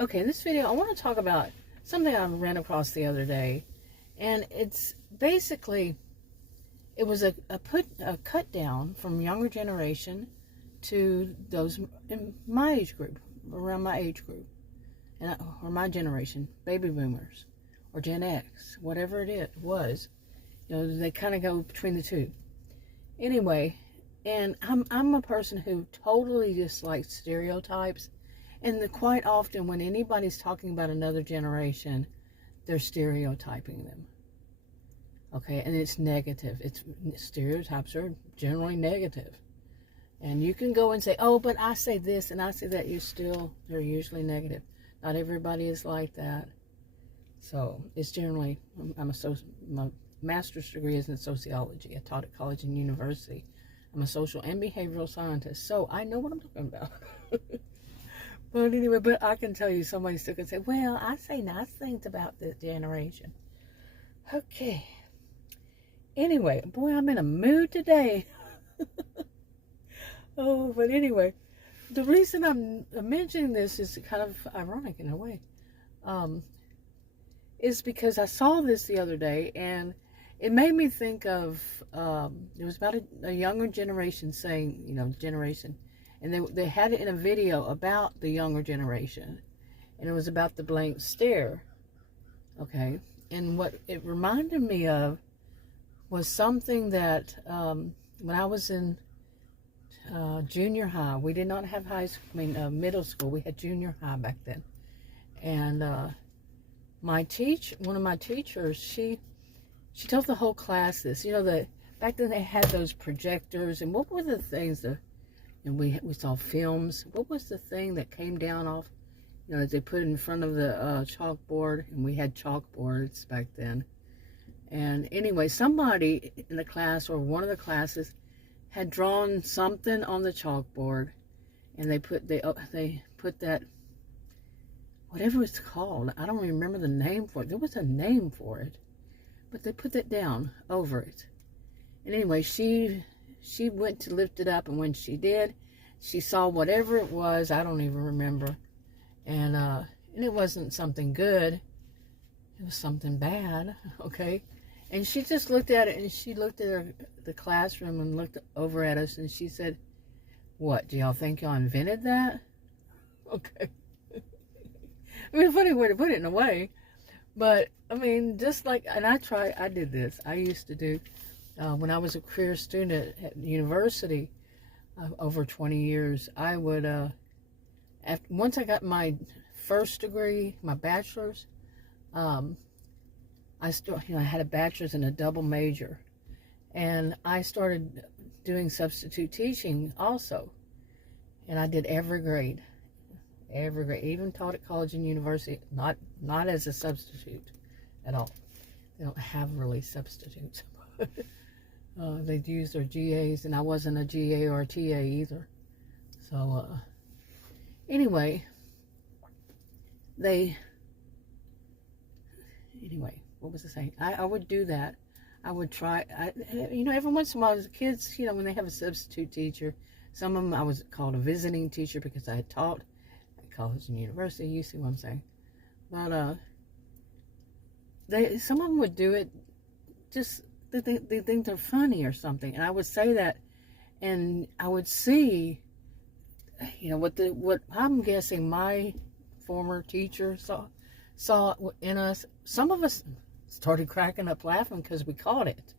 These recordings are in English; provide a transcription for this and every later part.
Okay, in this video, I want to talk about something I ran across the other day. And it's basically, it was a cut down from younger generation to those in my age group, around my age group, or my generation, baby boomers, or Gen X, whatever it was. You know, they kind of go between the two. Anyway, and I'm a person who totally dislikes stereotypes. And quite often when anybody's talking about another generation, they're stereotyping them. Okay, and it's negative. Stereotypes are generally negative. And you can go and say, oh, but I say this and I say that. They're usually negative. Not everybody is like that. So it's generally, my master's degree is in sociology. I taught at college and university. I'm a social and behavioral scientist, so I know what I'm talking about. But anyway, but I can tell you, somebody still can say, well, I say nice things about this generation. Okay. Anyway, boy, I'm in a mood today. Oh, but anyway, the reason I'm mentioning this is kind of ironic in a way. Is because I saw this the other day, and it made me think of, it was about a younger generation saying, generation, and they had it in a video about the younger generation, and it was about the blank stare, okay? And what it reminded me of was something that, when I was in junior high, we did not have middle school, we had junior high back then, and one of my teachers, she told the whole class this. Back then they had those projectors, and what were the things and we saw films. What was the thing that came down off, that they put in front of the chalkboard? And we had chalkboards back then. And anyway, somebody in the class, or one of the classes, had drawn something on the chalkboard, and they put that, whatever it's called, I don't remember the name for it. There was a name for it, but they put that down over it. And anyway, she went to lift it up, and when she did, she saw whatever it was. I don't even remember. And it wasn't something good. It was something bad, okay? And she just looked at it, and she looked at the classroom and looked over at us, and she said, what, do y'all think y'all invented that? Okay. I mean, funny way to put it in a way. But, I mean, just like, and I did this. I used to do, when I was a career student at university, over 20 years, I would, once I got my first degree, my bachelor's, I had a bachelor's and a double major. And I started doing substitute teaching also. And I did every grade, even taught at college and university, not as a substitute at all. They don't have really substitutes. They'd use their GAs, and I wasn't a GA or a TA either. So anyway, what was I saying? I would do that. I would try, every once in a while, as kids, when they have a substitute teacher, some of them I was called a visiting teacher because I had taught at college and university. You see what I'm saying? But some of them would do it just, they think they're funny or something. And I would say that, and I would see, what I'm guessing my former teacher saw in us. Some of us started cracking up laughing because we caught it.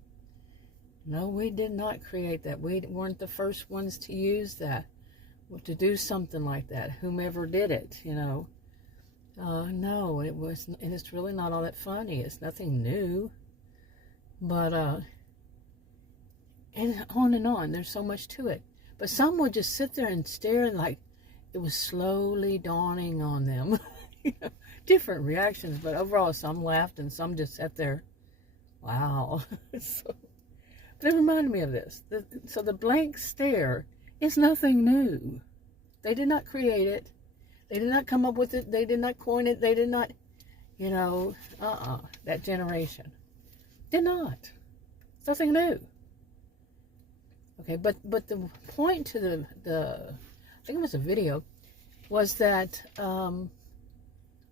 No, we did not create that. We weren't the first ones to use that, to do something like that. Whomever did it, no, it was, and it's really not all that funny. It's nothing new. But, and on. There's so much to it. But some would just sit there and stare, and like it was slowly dawning on them. Different reactions, but overall some laughed and some just sat there. Wow. But it reminded me of this. So the blank stare is nothing new. They did not create it. They did not come up with it. They did not coin it. They did not, that generation did not. It's nothing new. Okay, but the point to the I think it was a video, was that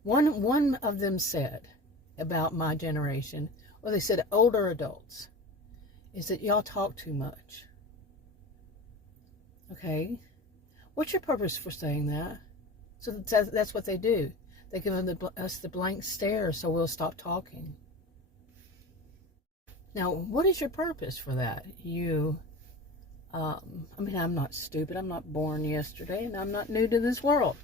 One of them said about my generation, or they said older adults, is that y'all talk too much. Okay? What's your purpose for saying that? So that's what they do. They give us the blank stare so we'll stop talking. Now, what is your purpose for that? I mean, I'm not stupid. I'm not born yesterday, and I'm not new to this world.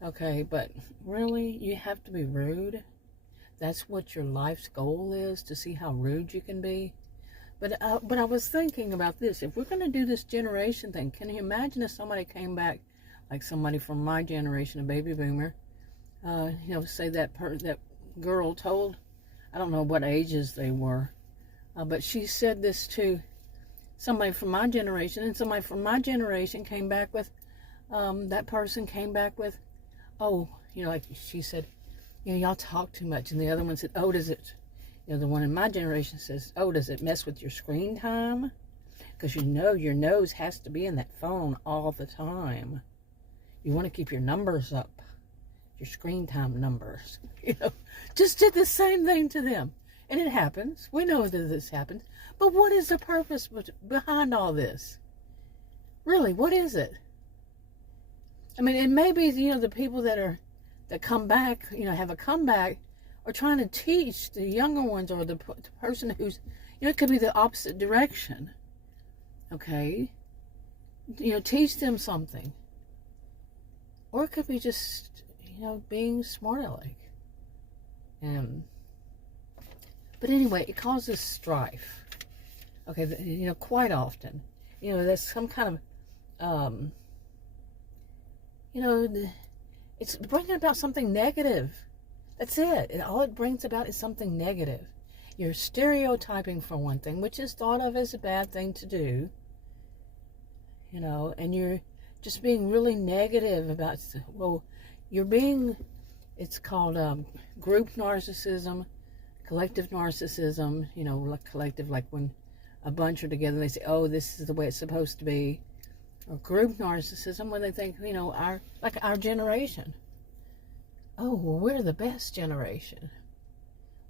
Okay, but really, you have to be rude? That's what your life's goal is, to see how rude you can be? But I was thinking about this. If we're going to do this generation thing, can you imagine if somebody came back, like somebody from my generation, a baby boomer, say that girl told, I don't know what ages they were, but she said this to somebody from my generation, and somebody from my generation came back with, that person came back with, oh, like she said, y'all talk too much. And the other one said, oh, does it, the one in my generation says, oh, does it mess with your screen time? Because your nose has to be in that phone all the time. You want to keep your numbers up, your screen time numbers. Just did the same thing to them. And it happens. We know that this happens. But what is the purpose behind all this? Really, what is it? I mean, it may be, the people that come back, have a comeback, are trying to teach the younger ones, or the person who's, it could be the opposite direction. Okay? Teach them something. Or it could be just, being smart aleck. But anyway, it causes strife. Okay, quite often. There's some kind of, it's bringing about something negative. That's it. All it brings about is something negative. You're stereotyping, for one thing, which is thought of as a bad thing to do. And you're just being really negative about, it's called group narcissism, collective narcissism, like collective, like when a bunch are together and they say, oh, this is the way it's supposed to be. Or group narcissism, when they think, our generation. Oh, well, we're the best generation.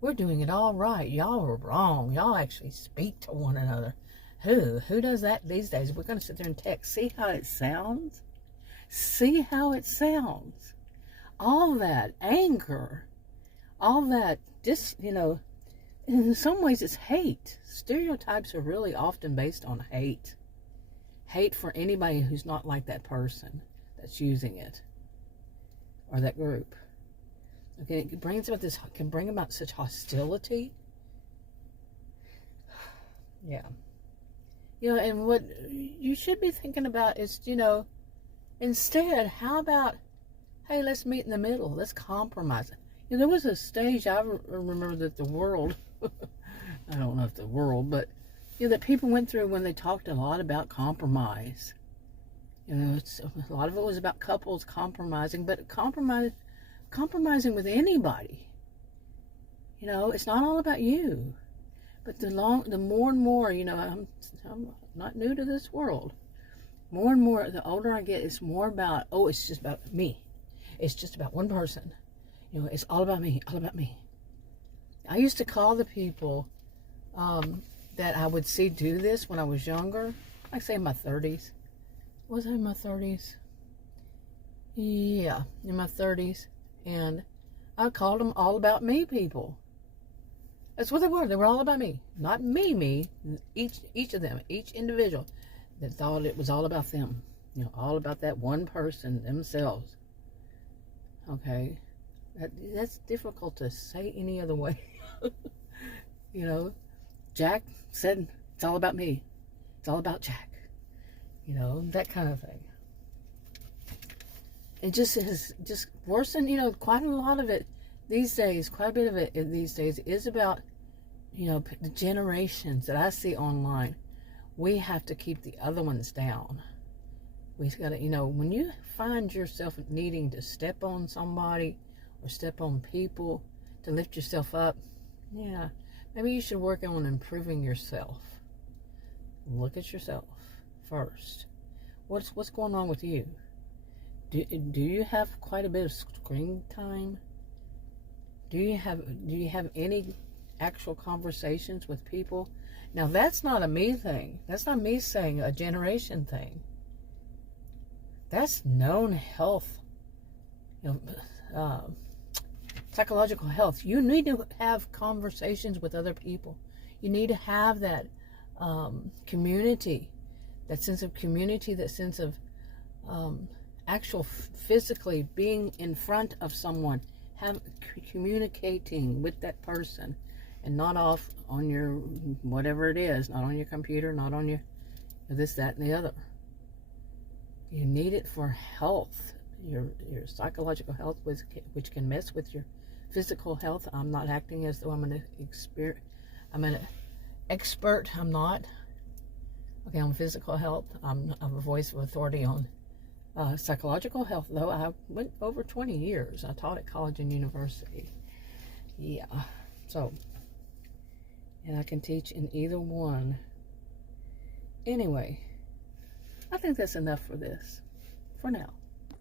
We're doing it all right. Y'all are wrong. Y'all actually speak to one another. Who does that these days? We're going to sit there and text. See how it sounds? See how it sounds? All that anger, all that, in some ways it's hate. Stereotypes are really often based on hate. Hate for anybody who's not like that person that's using it, or that group. Okay, it can bring about such hostility. Yeah. And what you should be thinking about is, instead, how about, hey, let's meet in the middle. Let's compromise. There was a stage, I remember, that the world, I don't know if the world, but, that people went through when they talked a lot about compromise. A lot of it was about couples compromising, but compromising with anybody. It's not all about you. But the more and more, I'm not new to this world. More and more, the older I get, it's more about, oh, it's just about me. It's just about one person. It's all about me, all about me. I used to call the people that I would see do this when I was younger, like say in my 30s. Was I in my 30s? Yeah, in my 30s. And I called them all about me people. That's what they were. They were all about me. Not me. Each of them, each individual that thought it was all about them. All about that one person, themselves. Okay? That's difficult to say any other way. Jack said, it's all about me. It's all about Jack. That kind of thing. It just has just worsened, quite a lot of it these days, quite a bit of it these days is about, the generations that I see online. We have to keep the other ones down. We've got to, when you find yourself needing to step on somebody or step on people to lift yourself up, yeah, maybe you should work on improving yourself. Look at yourself first. What's going on with you? Do you have quite a bit of screen time? Do you have any actual conversations with people? Now, that's not a me thing. That's not me saying a generation thing. That's known health, psychological health. You need to have conversations with other people. You need to have that community, that sense of community, that sense of actual physically being in front of someone, communicating with that person, and not off on your whatever it is, not on your computer, not on your this, that, and the other. You need it for health, your psychological health, which can mess with your physical health. I'm not acting as though I'm an expert. I'm not. Okay, on physical health, I'm a voice of authority on psychological health, though. I went over 20 years. I taught at college and university. Yeah, so, and I can teach in either one. Anyway, I think that's enough for this, for now.